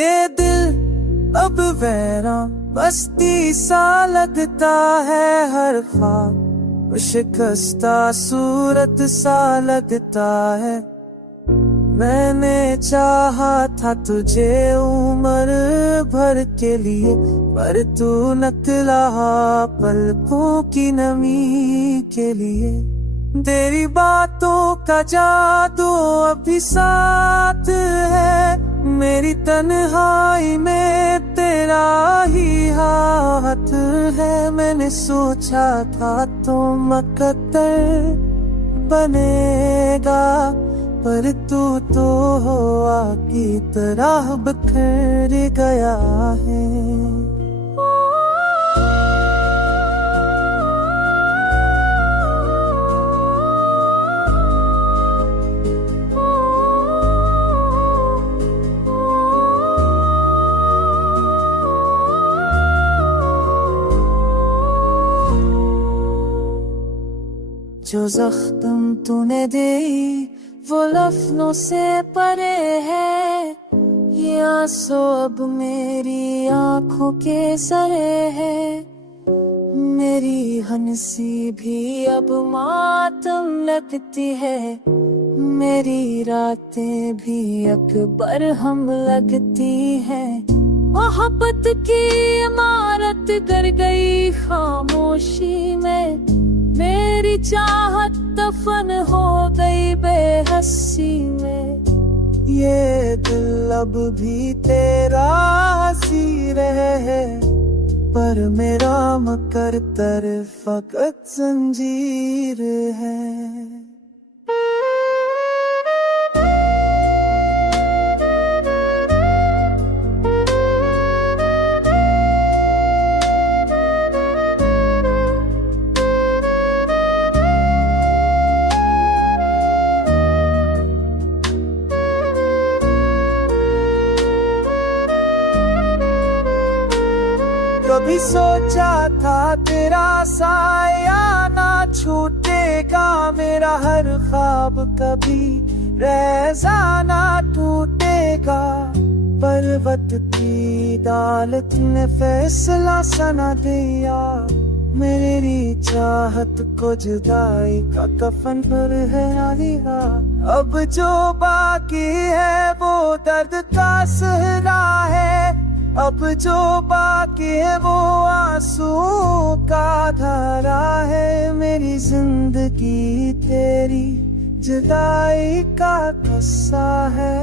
ये दिल अब वैरां बस्ती सा लगता है, हर ख्वाब शिकस्ता सूरत सा लगता है। मैंने चाहा था तुझे उम्र भर के लिए, पर तू निकला पलकों की नमी के लिए। तेरी बातों का जादू अभी साथ है, मेरी तन्हाई में तेरा ही हाथ है। मैंने सोचा था तो मुकद्दर बनेगा, पर तू तो आग की तरह बिखर गया है। जो जख्म तूने दी वो लफ्ज़ों से परे है, ये आंसू अब मेरी आंखों के सरे है। मेरी हंसी भी अब मातम लगती है, मेरी रातें भी अकबर हम लगती है। मोहब्बत की इमारत गिर गई खामोशी में, मेरी चाहत दफन हो गई बेहसी में। ये दिल अब भी तेरा हंसी रहे, पर मेरा मुकद्दर फकत जंजीर है। कभी सोचा था तेरा साया ना छूटेगा, मेरा हर ख्वाब कभी रज़ा ना टूटेगा। पर्वत की अदालत ने फैसला सुना दिया, मेरी चाहत को जुदाई का कफन पर है दिया। अब जो बाकी है वो दर्द का सहरा है, अब जो बाकी है वो आंसू का धारा है। मेरी जिंदगी तेरी जुदाई का किस्सा है।